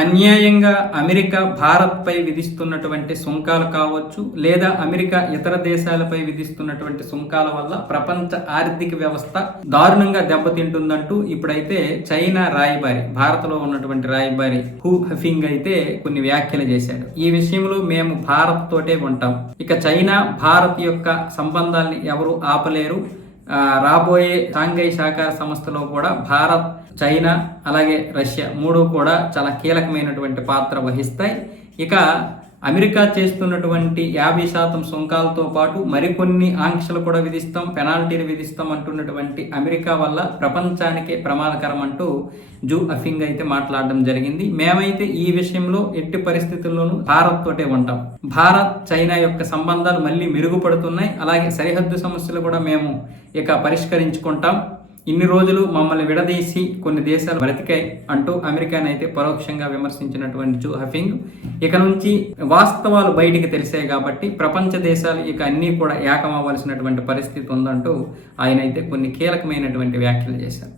అన్యాయంగా అమెరికా భారత్పై విధిస్తున్నటువంటి సుంకాలు కావచ్చు లేదా అమెరికా ఇతర దేశాలపై విధిస్తున్నటువంటి సుంకాల వల్ల ప్రపంచ ఆర్థిక వ్యవస్థ దారుణంగా దెబ్బతింటుందంటూ ఇప్పుడైతే చైనా రాయబారి భారత్లో ఉన్నటువంటి రాయబారి హూ హఫింగ్ అయితే కొన్ని వ్యాఖ్యలు చేశాడు. ఈ విషయంలో మేము భారత్ తోటే ఉంటాం. ఇక చైనా భారత్ యొక్క సంబంధాల్ని ఎవరు ఆపలేరు. రాబోయే షాంఘై సహకార సంస్థలో కూడా భారత్ చైనా అలాగే రష్యా మూడు కూడా చాలా కీలకమైనటువంటి పాత్ర వహిస్తాయి. ఇక అమెరికా చేస్తున్నటువంటి యాభై శాతం సుంకాలతో పాటు మరికొన్ని ఆంక్షలు కూడా విధిస్తాం పెనాల్టీలు విధిస్తాం అంటున్నటువంటి అమెరికా వల్ల ప్రపంచానికే ప్రమాదకరం అంటూ జూ అఫింగ్ అయితే మాట్లాడడం జరిగింది. మేమైతే ఈ విషయంలో ఎట్టి పరిస్థితుల్లోనూ భారత్ తోటే ఉంటాం. భారత్ చైనా యొక్క సంబంధాలు మళ్ళీ మెరుగుపడుతున్నాయి. అలాగే సరిహద్దు సమస్యలు కూడా మేము ఇక పరిష్కరించుకుంటాం. ఇన్ని రోజులు మమ్మల్ని విడదీసి కొన్ని దేశాలు బ్రతికాయి అంటూ అమెరికానైతే పరోక్షంగా విమర్శించినటువంటి జూ హఫింగ్. ఇక నుంచి వాస్తవాలు బయటికి తెలిసాయి కాబట్టి ప్రపంచ దేశాలు ఇక అన్నీ కూడా ఏకమవ్వాల్సినటువంటి పరిస్థితి ఉందంటూ ఆయన అయితే కొన్ని కీలకమైనటువంటి వ్యాఖ్యలు చేశారు.